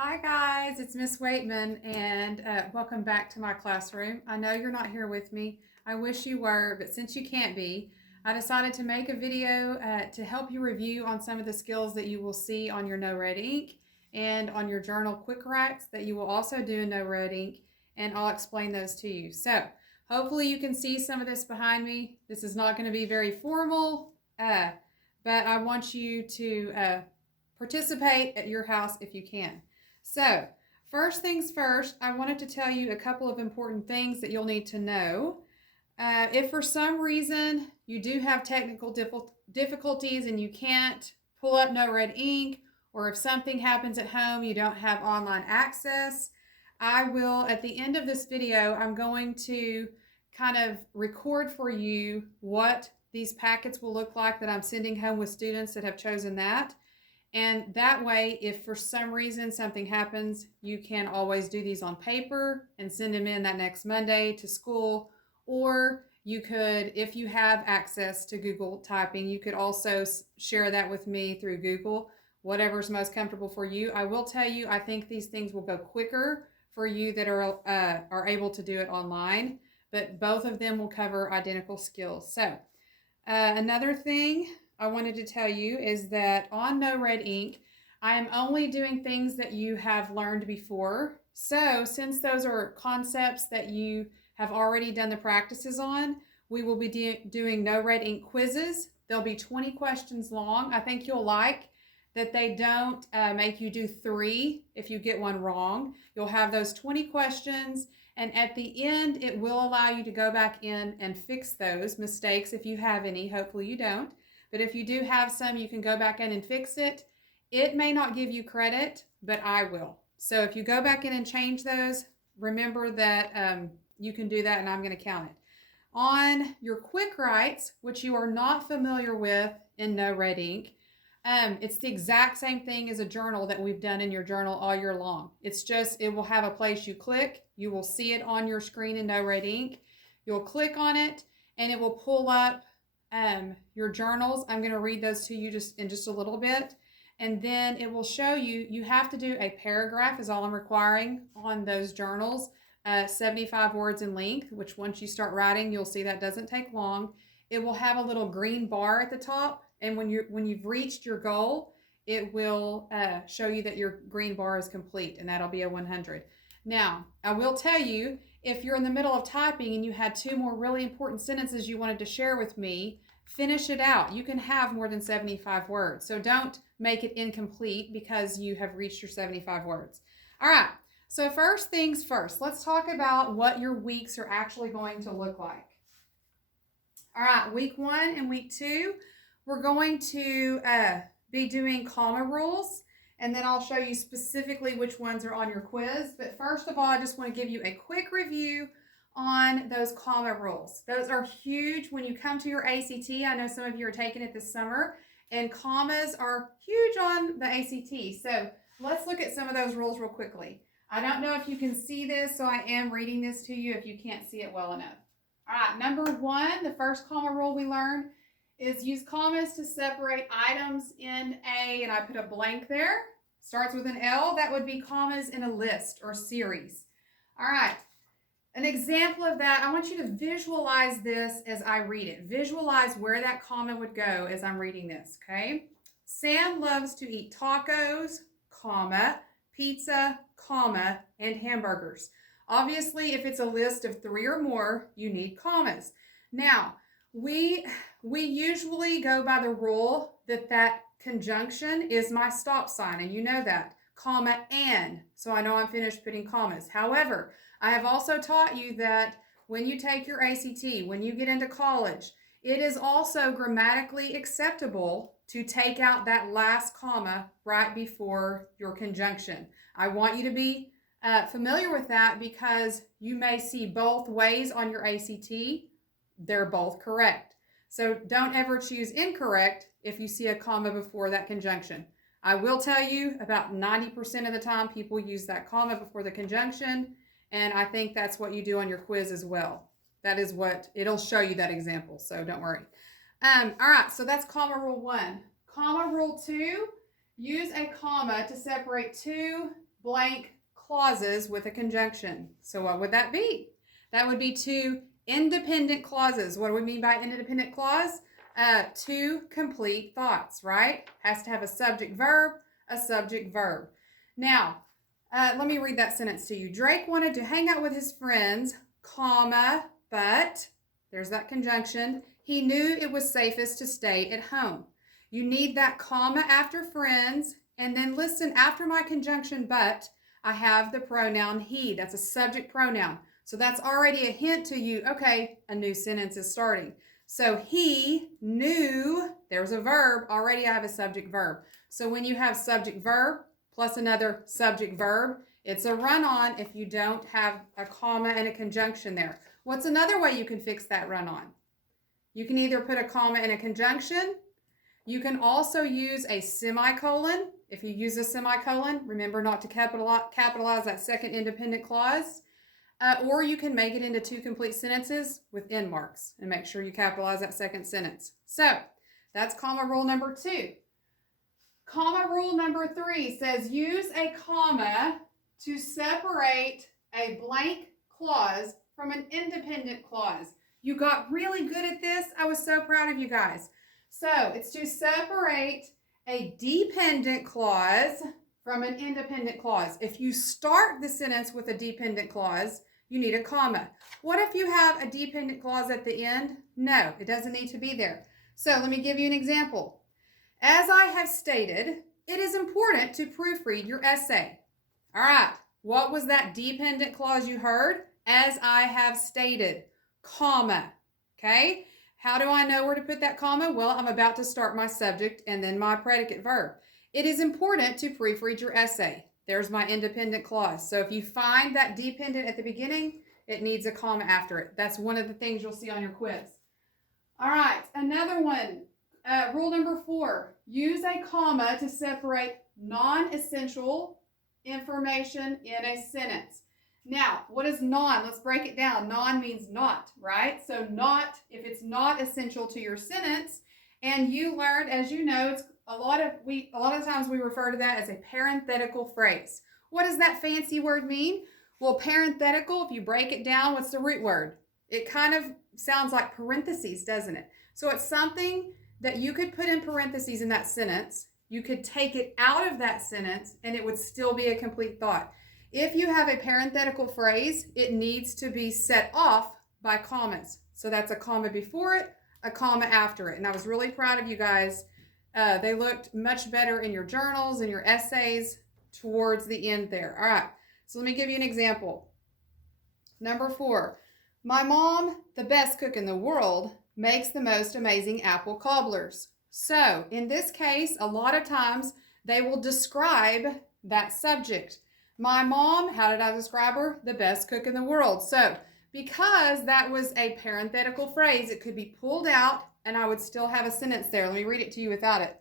Hi guys, it's Miss Waitman and welcome back to my classroom. I know you're not here with me. I wish you were, but since you can't be, I decided to make a video to help you review on some of the skills that you will see on your No Red Ink and on your journal quick writes that you will also do in No Red Ink, and I'll explain those to you. So hopefully you can see some of this behind me. This is not going to be very formal, but I want you to participate at your house if you can. So, first things first, I wanted to tell you a couple of important things that you'll need to know. If for some reason you do have technical difficulties and you can't pull up No Red Ink, or if something happens at home, you don't have online access, I will, at the end of this video, I'm going to kind of record for you what these packets will look like that I'm sending home with students that have chosen that. And that way, if for some reason something happens, you can always do these on paper and send them in that next Monday to school. Or you could, if you have access to Google typing, you could also share that with me through Google, whatever's most comfortable for you. I will tell you, I think these things will go quicker for you that are able to do it online, but both of them will cover identical skills. So another thing I wanted to tell you is that on No Red Ink, I am only doing things that you have learned before. So since those are concepts that you have already done the practices on, we will be doing No Red Ink quizzes. They'll be 20 questions long. I think you'll like that they don't make you do 3 if you get one wrong. You'll have those 20 questions, and at the end, it will allow you to go back in and fix those mistakes if you have any. Hopefully you don't. But if you do have some, you can go back in and fix it. It may not give you credit, but I will. So if you go back in and change those, remember that you can do that and I'm going to count it. On your quick writes, which you are not familiar with in No Red Ink, it's the exact same thing as a journal that we've done in your journal all year long. It's just, it will have a place you click. You will see it on your screen in No Red Ink. You'll click on it and it will pull up your journals. I'm going to read those to you just in a little bit, and then it will show you have to do a paragraph is all I'm requiring on those journals, 75 words in length, which once you start writing you'll see that doesn't take long. It will have a little green bar at the top, and when you've reached your goal, it will show you that your green bar is complete, and that'll be a 100. Now I will tell you, if you're in the middle of typing and you had 2 more really important sentences you wanted to share with me, finish it out. You can have more than 75 words. So don't make it incomplete because you have reached your 75 words. All right. So first things first, let's talk about what your weeks are actually going to look like. All right. Week 1 and week 2, we're going to be doing comma rules. And then I'll show you specifically which ones are on your quiz. But first of all, I just want to give you a quick review on those comma rules. Those are huge when you come to your ACT. I know some of you are taking it this summer, and commas are huge on the ACT. So let's look at some of those rules real quickly. I don't know if you can see this, so I am reading this to you if you can't see it well enough. All right, number 1, the first comma rule we learned is use commas to separate items in a, and I put a blank there, starts with an L, that would be commas in a list or series. All right, an example of that, I want you to visualize this as I read it. Visualize where that comma would go as I'm reading this, okay? Sam loves to eat tacos, comma, pizza, comma, and hamburgers. Obviously, if it's a list of 3 or more, you need commas. Now, we usually go by the rule that conjunction is my stop sign, and you know that, comma and, so I know I'm finished putting commas. However, I have also taught you that when you take your ACT, when you get into college, it is also grammatically acceptable to take out that last comma right before your conjunction. I want you to be familiar with that because you may see both ways on your ACT. They're both correct. So don't ever choose incorrect if you see a comma before that conjunction. I will tell you about 90% of the time people use that comma before the conjunction, and I think that's what you do on your quiz as well. That is what, it'll show you that example, so don't worry. All right, so that's comma rule 1. Comma rule 2, use a comma to separate 2 blank clauses with a conjunction. So what would that be? That would be two independent clauses. What do we mean by independent clause? Two complete thoughts, right? Has to have a subject verb, a subject verb. Now, let me read that sentence to you. Drake wanted to hang out with his friends, comma, but there's that conjunction. He knew it was safest to stay at home. You need that comma after friends, and then listen, after my conjunction but, I have the pronoun he. That's a subject pronoun. So that's already a hint to you, okay, a new sentence is starting. So he knew, there's a verb, already I have a subject verb. So when you have subject verb plus another subject verb, it's a run-on if you don't have a comma and a conjunction there. What's another way you can fix that run-on? You can either put a comma and a conjunction. You can also use a semicolon. If you use a semicolon, remember not to capitalize that second independent clause. Or you can make it into two complete sentences with end marks and make sure you capitalize that second sentence. So that's comma rule number 2. Comma rule number 3 says use a comma to separate a blank clause from an independent clause. You got really good at this. I was so proud of you guys. So it's to separate a dependent clause from an independent clause. If you start the sentence with a dependent clause, you need a comma. What if you have a dependent clause at the end? No, it doesn't need to be there. So let me give you an example. As I have stated, it is important to proofread your essay. All right, what was that dependent clause you heard? As I have stated, comma, okay? How do I know where to put that comma? Well, I'm about to start my subject and then my predicate verb. It is important to proofread your essay. There's my independent clause. So if you find that dependent at the beginning, it needs a comma after it. That's one of the things you'll see on your quiz. All right, another one. Rule number 4, use a comma to separate non-essential information in a sentence. Now, what is non? Let's break it down. Non means not, right? So not, if it's not essential to your sentence, and you learned, as you know, it's a lot of times we refer to that as a parenthetical phrase. What does that fancy word mean? Well, parenthetical, if you break it down, what's the root word? It kind of sounds like parentheses, doesn't it? So it's something that you could put in parentheses in that sentence. You could take it out of that sentence and it would still be a complete thought. If you have a parenthetical phrase, it needs to be set off by commas. So that's a comma before it, a comma after it. And I was really proud of you guys. They looked much better in your journals and your essays towards the end there. All right, so let me give you an example. Number 4, my mom, the best cook in the world, makes the most amazing apple cobblers. So in this case, a lot of times they will describe that subject. My mom, how did I describe her? The best cook in the world. So because that was a parenthetical phrase, it could be pulled out and I would still have a sentence there. Let me read it to you without it.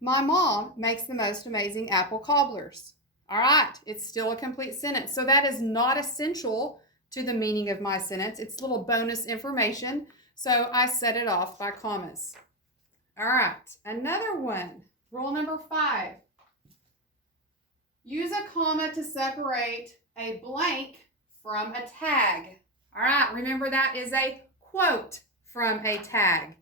My mom makes the most amazing apple cobblers. All right, it's still a complete sentence. So that is not essential to the meaning of my sentence. It's little bonus information. So I set it off by commas. All right, another one. Rule number 5. Use a comma to separate a blank from a tag. All right, remember that is a quote from a tag.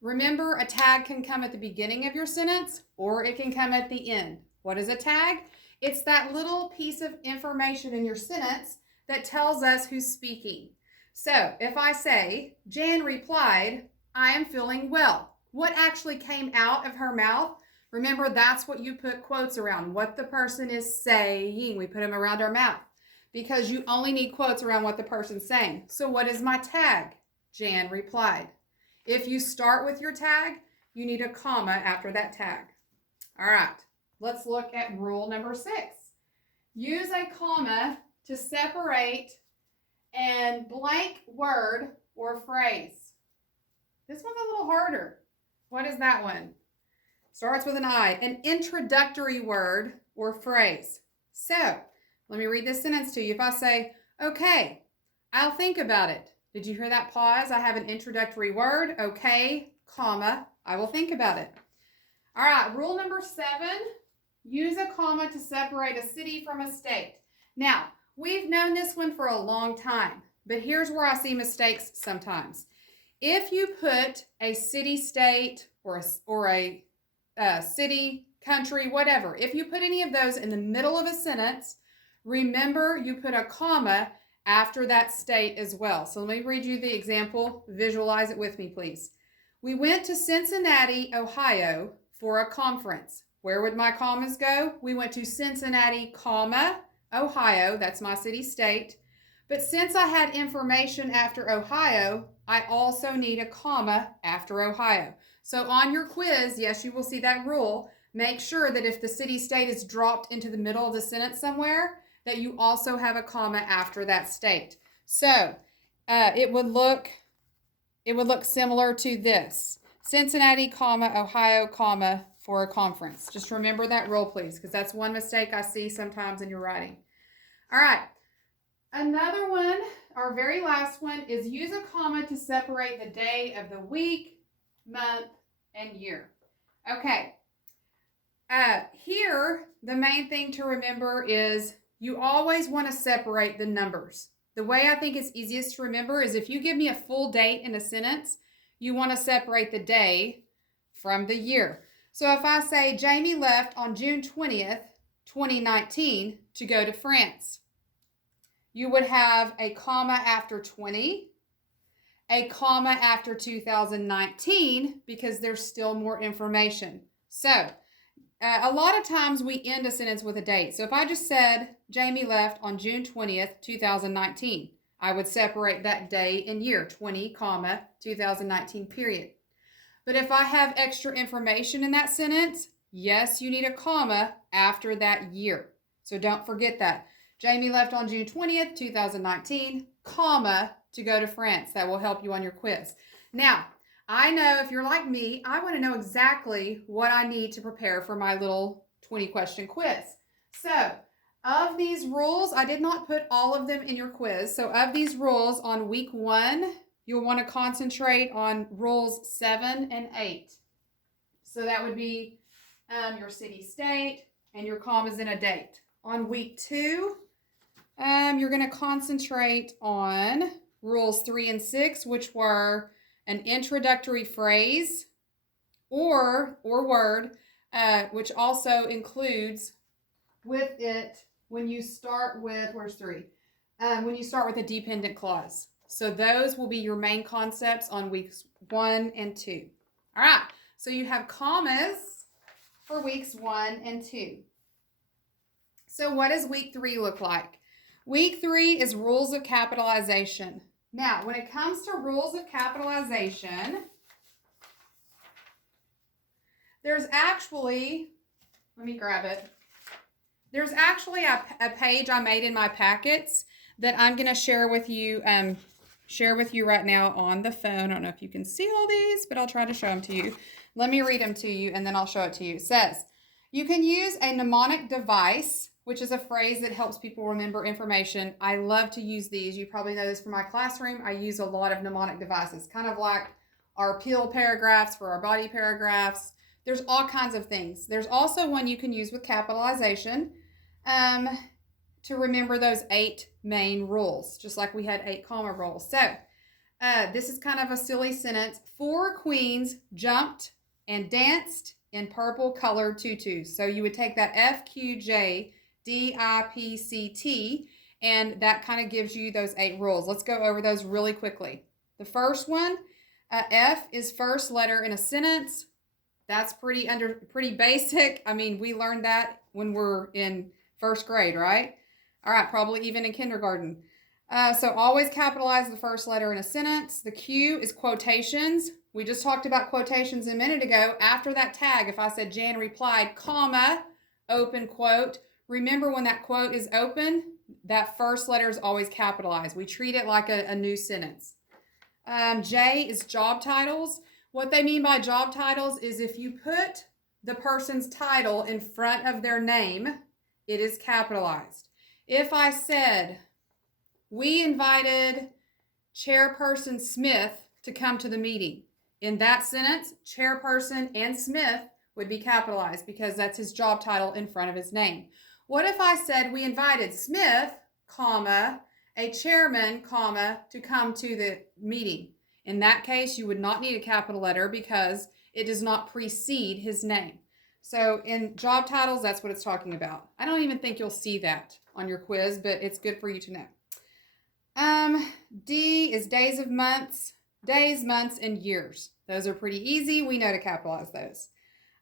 Remember, a tag can come at the beginning of your sentence or it can come at the end. What is a tag? It's that little piece of information in your sentence that tells us who's speaking. So if I say, Jan replied, I am feeling well. What actually came out of her mouth? Remember, that's what you put quotes around, what the person is saying. We put them around our mouth because you only need quotes around what the person's saying. So what is my tag? Jan replied. If you start with your tag, you need a comma after that tag. All right, let's look at rule number 6. Use a comma to separate a blank word or phrase. This one's a little harder. What is that one? Starts with an I, an introductory word or phrase. So let me read this sentence to you. If I say, okay, I'll think about it. Did you hear that pause? I have an introductory word, okay, comma, I will think about it. All right, rule number 7, use a comma to separate a city from a state. Now, we've known this one for a long time, but here's where I see mistakes sometimes. If you put a city-state or a city, country, whatever, if you put any of those in the middle of a sentence, remember you put a comma after that state as well. So let me read you the example. Visualize it with me, please. We went to Cincinnati, Ohio for a conference. Where would my commas go? We went to Cincinnati, comma, Ohio. That's my city-state. But since I had information after Ohio, I also need a comma after Ohio. So on your quiz, yes, you will see that rule. Make sure that if the city-state is dropped into the middle of the sentence somewhere, that you also have a comma after that state. So it would look similar to this. Cincinnati, comma, Ohio, comma, for a conference. Just remember that rule, please, because that's one mistake I see sometimes in your writing. All right. Another one, our very last one, is use a comma to separate the day of the week, month, and year. Okay. Here, the main thing to remember is you always want to separate the numbers. The way I think it's easiest to remember is if you give me a full date in a sentence, you want to separate the day from the year. So if I say Jamie left on June 20th, 2019 to go to France, you would have a comma after 20, a comma after 2019 because there's still more information. So a lot of times we end a sentence with a date. So if I just said Jamie left on June 20th, 2019, I would separate that day and year, 20, comma, 2019, period. But if I have extra information in that sentence, yes, you need a comma after that year. So don't forget that. Jamie left on June 20th, 2019, comma, to go to France. That will help you on your quiz. Now, I know if you're like me, I want to know exactly what I need to prepare for my little 20-question quiz. So, of these rules, I did not put all of them in your quiz. So, of these rules, on week 1, you'll want to concentrate on rules 7 and 8. So, that would be your city-state and your commas in a date. On week 2, you're going to concentrate on rules 3 and 6, which were an introductory phrase or word, which also includes with it when you start with, where's 3? When you start with a dependent clause. So those will be your main concepts on weeks 1 and 2. All right, so you have commas for weeks 1 and 2. So what does week 3 look like? Week 3 is rules of capitalization. Now, when it comes to rules of capitalization, there's actually, let me grab it. There's actually a page I made in my packets that I'm going to share with you right now on the phone. I don't know if you can see all these, but I'll try to show them to you. Let me read them to you, and then I'll show it to you. It says, you can use a mnemonic device, which is a phrase that helps people remember information. I love to use these. You probably know this from my classroom. I use a lot of mnemonic devices, kind of like our peel paragraphs for our body paragraphs. There's all kinds of things. There's also one you can use with capitalization to remember those 8 main rules, just like we had 8 comma rules. So this is kind of a silly sentence. 4 queens jumped and danced in purple colored tutus. So you would take that FQJ DIPCT, and that kind of gives you those 8 rules. Let's go over those really quickly. The first one, F is first letter in a sentence. That's pretty basic. I mean, we learned that when we're in first grade, right? All right, probably even in kindergarten. So always capitalize the first letter in a sentence. The Q is quotations. We just talked about quotations a minute ago. After that tag, if I said Jan replied, comma, open quote, remember when that quote is open, that first letter is always capitalized. We treat it like a new sentence. J is job titles. What they mean by job titles is if you put the person's title in front of their name, it is capitalized. If I said, we invited Chairperson Smith to come to the meeting, in that sentence, Chairperson and Smith would be capitalized because that's his job title in front of his name. What if I said we invited Smith, comma, a chairman, comma, to come to the meeting? In that case, you would not need a capital letter because it does not precede his name. So in job titles, that's what it's talking about. I don't even think you'll see that on your quiz, but it's good for you to know. D is days, months, and years. Those are pretty easy. We know to capitalize those.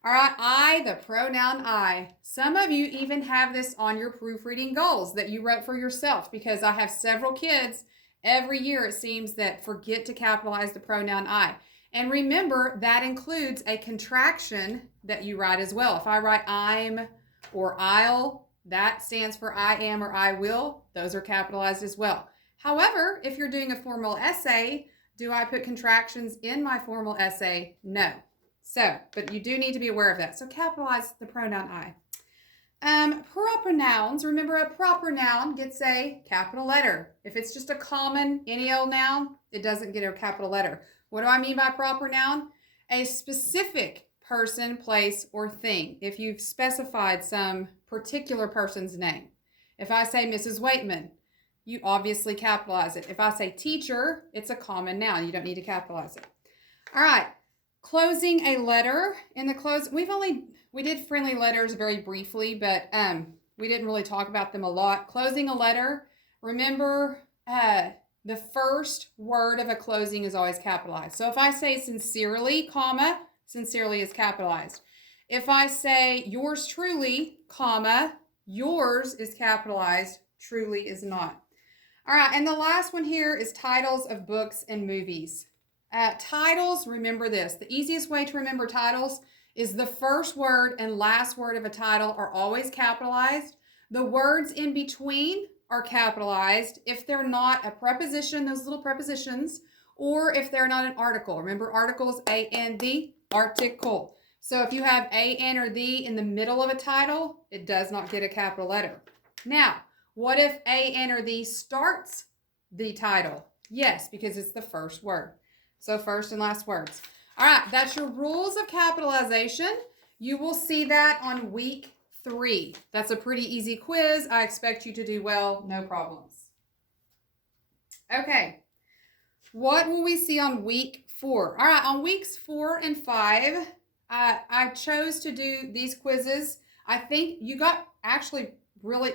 All right, I, the pronoun I. Some of you even have this on your proofreading goals that you wrote for yourself, because I have several kids every year, it seems, that forget to capitalize the pronoun I. And remember, that includes a contraction that you write as well. If I write I'm or I'll, that stands for I am or I will. Those are capitalized as well. However, if you're doing a formal essay, do I put contractions in my formal essay? No. So, but you do need to be aware of that. So capitalize the pronoun I. Proper nouns, remember a proper noun gets a capital letter. If it's just a common any old noun, it doesn't get a capital letter. What do I mean by proper noun? A specific person, place, or thing. If you've specified some particular person's name. If I say Mrs. Waitman, you obviously capitalize it. If I say teacher, it's a common noun. You don't need to capitalize it. All right. Closing a letter. In the close, we did friendly letters very briefly, but we didn't really talk about them a lot. Closing a letter, remember the first word of a closing is always capitalized. So if I say sincerely, comma, sincerely is capitalized. If I say yours truly, comma, yours is capitalized, truly is not. All right, and the last one here is titles of books and movies. Titles, remember this. The easiest way to remember titles is the first word and last word of a title are always capitalized. The words in between are capitalized if they're not a preposition, those little prepositions, or if they're not an article. Remember, articles, a, and the, article. So if you have a, and, or the in the middle of a title, it does not get a capital letter. Now, what if a, and, or the starts the title? Yes, because it's the first word. So first and last words. All right, that's your rules of capitalization. You will see that on week 3. That's a pretty easy quiz. I expect you to do well, no problems. Okay, what will we see on week 4? All right, on weeks 4 and 5, I chose to do these quizzes. I think you got actually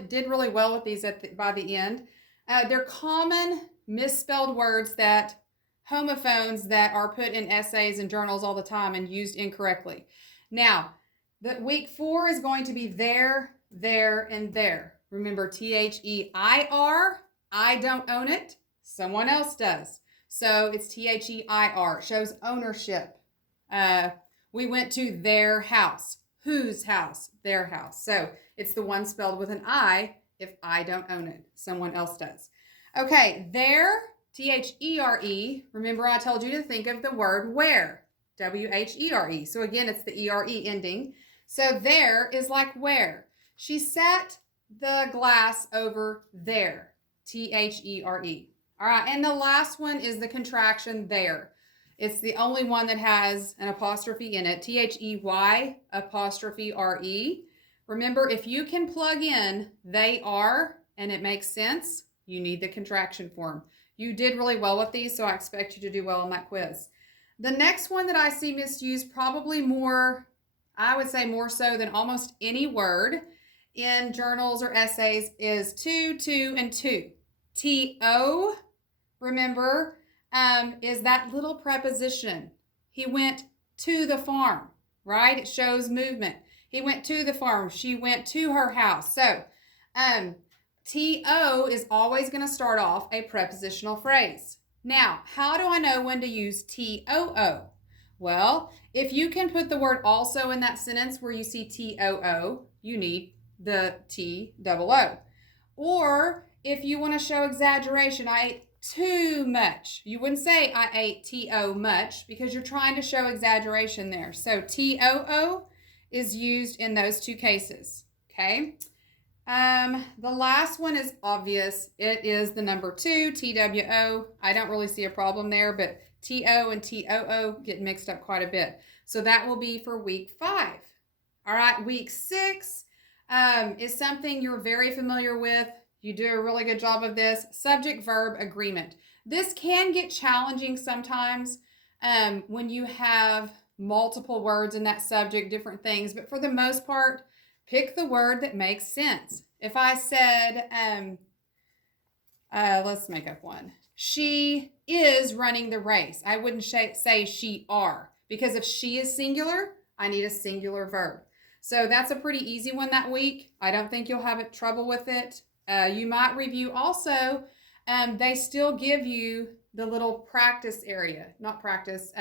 did really well with these by the end. They're common misspelled words that homophones that are put in essays and journals all the time and used incorrectly. Now, the week 4 is going to be there, and there. Remember, T-H-E-I-R, I don't own it, someone else does. So it's T-H-E-I-R, it shows ownership. We went to their house. Whose house? Their house. So it's the one spelled with an I if I don't own it, someone else does. Okay, there, T-H-E-R-E. Remember I told you to think of the word where, W-H-E-R-E. So again, it's the E-R-E ending. So there is like where. She sat the glass over there, T-H-E-R-E. All right, and the last one is the contraction there. It's the only one that has an apostrophe in it, T-H-E-Y apostrophe R-E. Remember, if you can plug in they are and it makes sense, you need the contraction form. You did really well with these, so I expect you to do well on that quiz. The next one that I see misused probably more, I would say more so than almost any word in journals or essays is to, and to. T-O, remember, is that little preposition. He went to the farm, right? It shows movement. He went to the farm. She went to her house. So, T-O is always going to start off a prepositional phrase. Now, how do I know when to use T-O-O? Well, if you can put the word also in that sentence where you see T-O-O, you need the T-O-O. Or if you want to show exaggeration, I ate too much. You wouldn't say I ate T-O much because you're trying to show exaggeration there. So T-O-O is used in those two cases, okay? The last one is obvious. It is the number 2, T-W-O. I don't really see a problem there, but T-O and T-O-O get mixed up quite a bit. So that will be for week 5. All right, week 6 is something you're very familiar with. You do a really good job of this. Subject-verb agreement. This can get challenging sometimes when you have multiple words in that subject, different things. But for the most part, pick the word that makes sense. If I said, let's make up one. She is running the race. I wouldn't say she are, because if she is singular, I need a singular verb. So that's a pretty easy one that week. I don't think you'll have trouble with it. You might review also, they still give you the little practice area, not practice.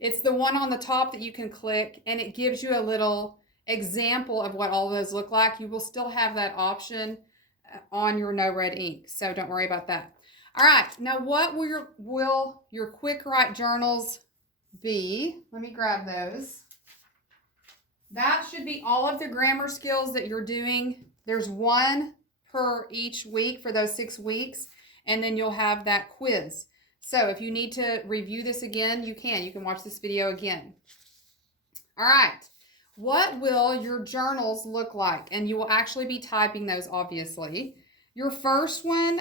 It's the one on the top that you can click, and it gives you a little example of what all of those look like. You will still have that option on your No Red Ink, so don't worry about that. All right, now what will your quick write journals be? Let me grab those. That should be all of the grammar skills that you're doing. There's one per each week for those 6 weeks, and then you'll have that quiz. So if you need to review this again, you can. You can watch this video again. All right. What will your journals look like? And you will actually be typing those, obviously. Your first one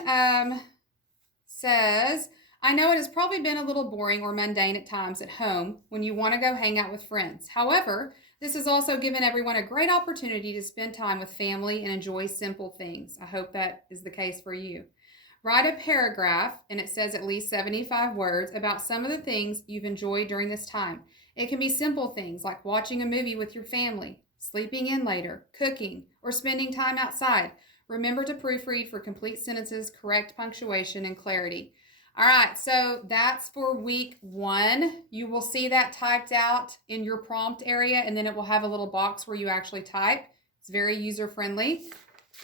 says, I know it has probably been a little boring or mundane at times at home when you want to go hang out with friends. However, this has also given everyone a great opportunity to spend time with family and enjoy simple things. I hope that is the case for you. Write a paragraph, and it says at least 75 words, about some of the things you've enjoyed during this time. It can be simple things like watching a movie with your family, sleeping in later, cooking, or spending time outside. Remember to proofread for complete sentences, correct punctuation, and clarity. All right, so that's for week 1. You will see that typed out in your prompt area, and then it will have a little box where you actually type. It's very user-friendly.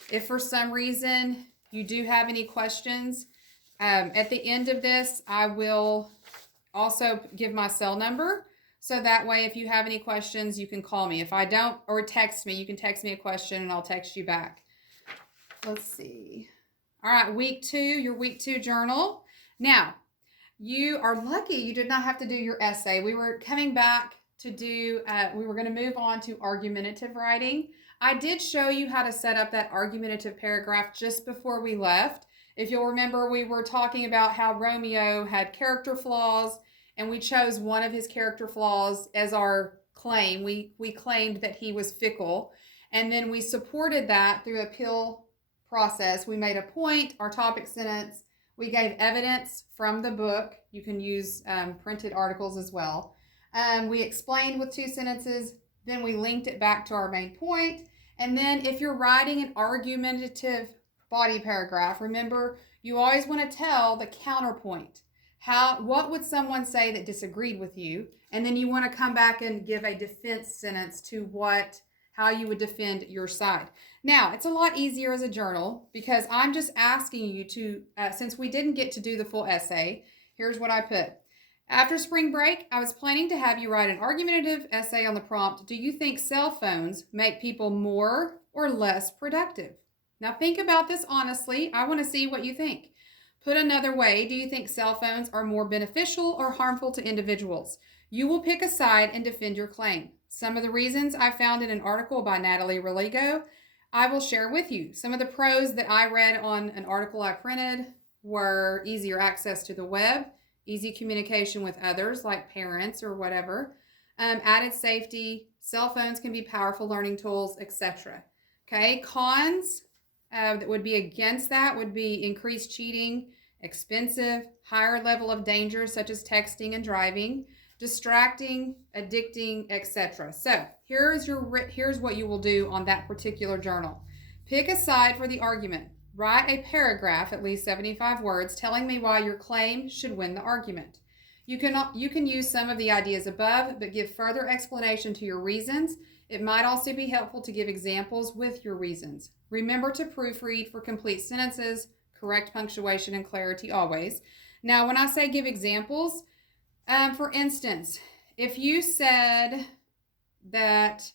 If for some reason you do have any questions, at the end of this, I will also give my cell number. So that way, if you have any questions, you can call me. If I don't, or text me, you can text me a question and I'll text you back. Let's see. All right, week 2, your week 2 journal. Now, you are lucky you did not have to do your essay. We were coming back to do, we were going to move on to argumentative writing. I did show you how to set up that argumentative paragraph just before we left. If you'll remember, we were talking about how Romeo had character flaws, and we chose one of his character flaws as our claim. We claimed that he was fickle, and then we supported that through appeal process. We made a point, our topic sentence. We gave evidence from the book. You can use printed articles as well. We explained with 2 sentences. Then we linked it back to our main point. And then if you're writing an argumentative body paragraph, remember, you always want to tell the counterpoint. What would someone say that disagreed with you? And then you want to come back and give a defense sentence to how you would defend your side. Now, it's a lot easier as a journal because I'm just asking you to, since we didn't get to do the full essay, here's what I put. After spring break, I was planning to have you write an argumentative essay on the prompt, do you think cell phones make people more or less productive? Now think about this honestly. I want to see what you think. Put another way, do you think cell phones are more beneficial or harmful to individuals? You will pick a side and defend your claim. Some of the reasons I found in an article by Natalie Religo, I will share with you. Some of the pros that I read on an article I printed were easier access to the web, easy communication with others like parents or whatever, added safety, cell phones can be powerful learning tools, etc. Okay, cons that would be against that would be increased cheating, expensive, higher level of danger such as texting and driving, distracting, addicting, etc. So here's what you will do on that particular journal. Pick a side for the argument. Write a paragraph, at least 75 words, telling me why your claim should win the argument. You can use some of the ideas above, but give further explanation to your reasons. It might also be helpful to give examples with your reasons. Remember to proofread for complete sentences, correct punctuation and clarity always. Now, when I say give examples, for instance, if you said that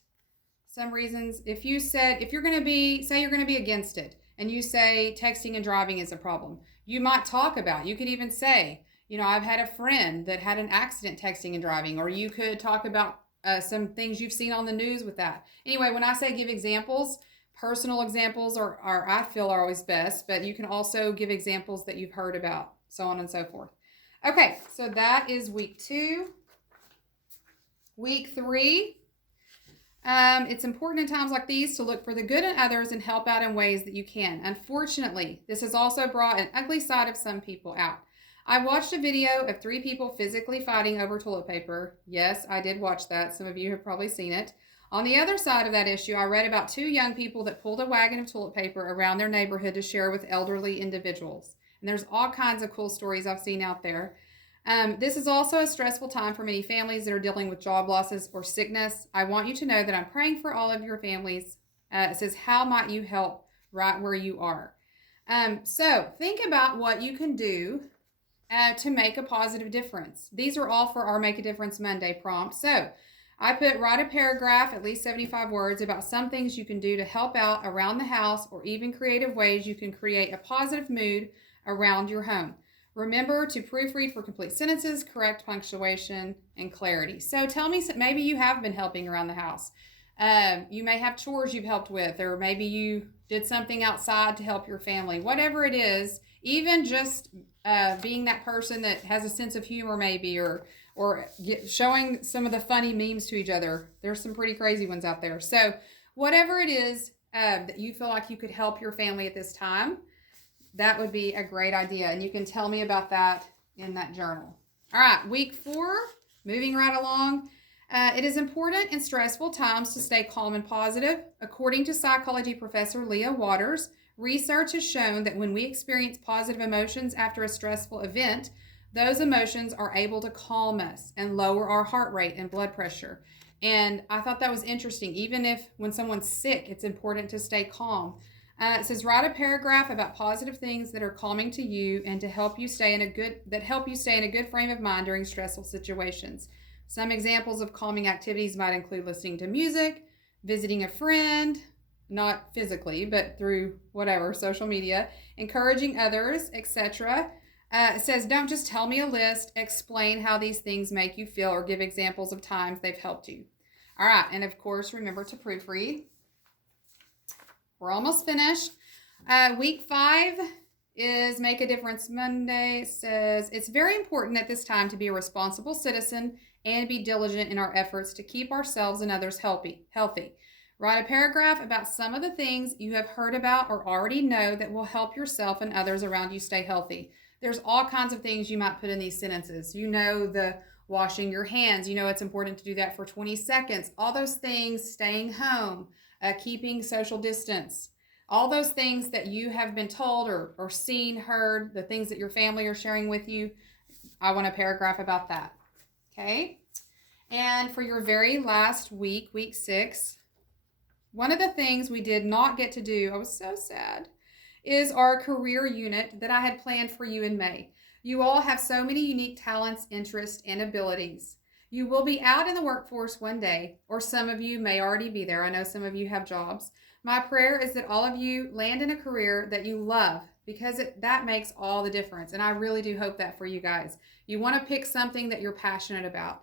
some reasons, if you're going to be, say you're going to be against it, and you say texting and driving is a problem, you might talk about, you could even say, I've had a friend that had an accident texting and driving, or you could talk about some things you've seen on the news with that. Anyway, when I say give examples, personal examples are I feel are always best, but you can also give examples that you've heard about, so on and so forth. Okay, so that is week 2. Week 3, it's important in times like these to look for the good in others and help out in ways that you can. Unfortunately, this has also brought an ugly side of some people out. I watched a video of 3 people physically fighting over toilet paper. Yes, I did watch that. Some of you have probably seen it. On the other side of that issue, I read about 2 young people that pulled a wagon of toilet paper around their neighborhood to share with elderly individuals. And there's all kinds of cool stories I've seen out there. This is also a stressful time for many families that are dealing with job losses or sickness. I want you to know that I'm praying for all of your families. It says, how might you help right where you are? So think about what you can do to make a positive difference. These are all for our Make a Difference Monday prompt. So I put write a paragraph, at least 75 words, about some things you can do to help out around the house, or even creative ways you can create a positive mood around your home. Remember to proofread for complete sentences, correct punctuation, and clarity. So tell me, maybe you have been helping around the house. You may have chores you've helped with, or maybe you did something outside to help your family. Whatever it is, even just being that person that has a sense of humor maybe, or showing some of the funny memes to each other. There's some pretty crazy ones out there. So whatever it is that you feel like you could help your family at this time, that would be a great idea. And you can tell me about that in that journal. All right, week 4, moving right along. It is important in stressful times to stay calm and positive. According to psychology professor Leah Waters, research has shown that when we experience positive emotions after a stressful event, those emotions are able to calm us and lower our heart rate and blood pressure. And I thought that was interesting. Even if when someone's sick, it's important to stay calm. It says write a paragraph about positive things that are calming to you and to help you stay in a good frame of mind during stressful situations. Some examples of calming activities might include listening to music, visiting a friend, not physically, but through whatever, social media, encouraging others, etc. It says, don't just tell me a list, explain how these things make you feel or give examples of times they've helped you. All right, and of course, remember to proofread. We're almost finished. Week 5 is Make a Difference Monday. It says, it's very important at this time to be a responsible citizen and be diligent in our efforts to keep ourselves and others healthy. Write a paragraph about some of the things you have heard about or already know that will help yourself and others around you stay healthy. There's all kinds of things you might put in these sentences. You know, the washing your hands. You know it's important to do that for 20 seconds. All those things, staying home, keeping social distance, all those things that you have been told or seen, heard, the things that your family are sharing with you. I want a paragraph about that. Okay? And for your very last week, week 6, one of the things we did not get to do, I was so sad, is our career unit that I had planned for you in May. You all have so many unique talents, interests, and abilities. You will be out in the workforce one day, or some of you may already be there. I know some of you have jobs. My prayer is that all of you land in a career that you love, because that makes all the difference. And I really do hope that for you guys. You want to pick something that you're passionate about.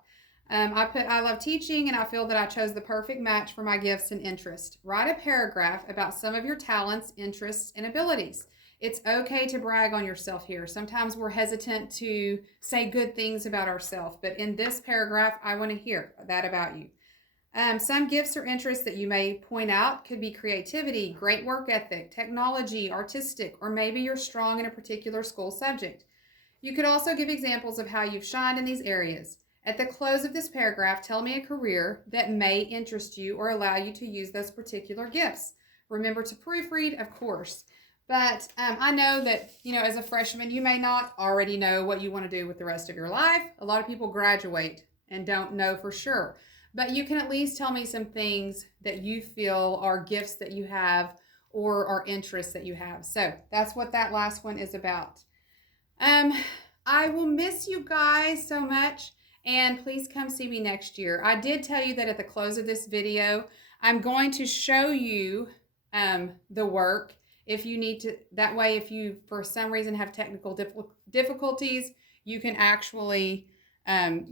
I love teaching, and I feel that I chose the perfect match for my gifts and interests. Write a paragraph about some of your talents, interests, and abilities. It's okay to brag on yourself here. Sometimes we're hesitant to say good things about ourselves, but in this paragraph, I want to hear that about you. Some gifts or interests that you may point out could be creativity, great work ethic, technology, artistic, or maybe you're strong in a particular school subject. You could also give examples of how you've shined in these areas. At the close of this paragraph, tell me a career that may interest you or allow you to use those particular gifts. Remember to proofread, of course. But I know that, as a freshman, you may not already know what you want to do with the rest of your life. A lot of people graduate and don't know for sure. But you can at least tell me some things that you feel are gifts that you have or are interests that you have. So that's what that last one is about. I will miss you guys so much. And please come see me next year. I did tell you that at the close of this video, I'm going to show you the work. If you need to, that way, if you for some reason have technical difficulties, you can actually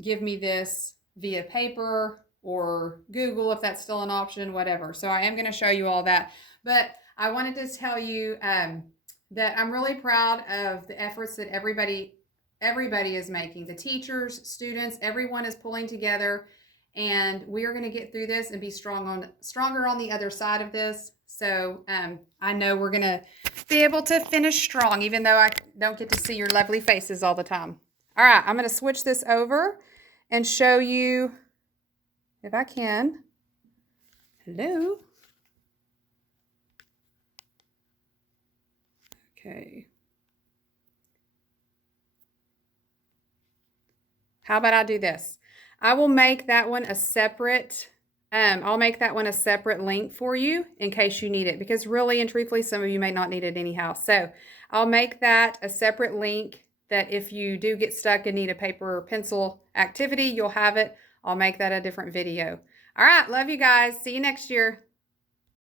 give me this via paper or Google if that's still an option, whatever. So I am going to show you all that. But I wanted to tell you that I'm really proud of the efforts that everybody is making. The teachers, students, everyone is pulling together, and we are going to get through this and be stronger on the other side of this. So I know we're going to be able to finish strong, even though I don't get to see your lovely faces all the time. All right, I'm going to switch this over and show you, if I can. Hello. Okay. How about I do this? I will make that one a separate, I'll make that one a separate link for you in case you need it, because really and truthfully, some of you may not need it anyhow. So I'll make that a separate link that if you do get stuck and need a paper or pencil activity, you'll have it. I'll make that a different video. All right, love you guys. See you next year.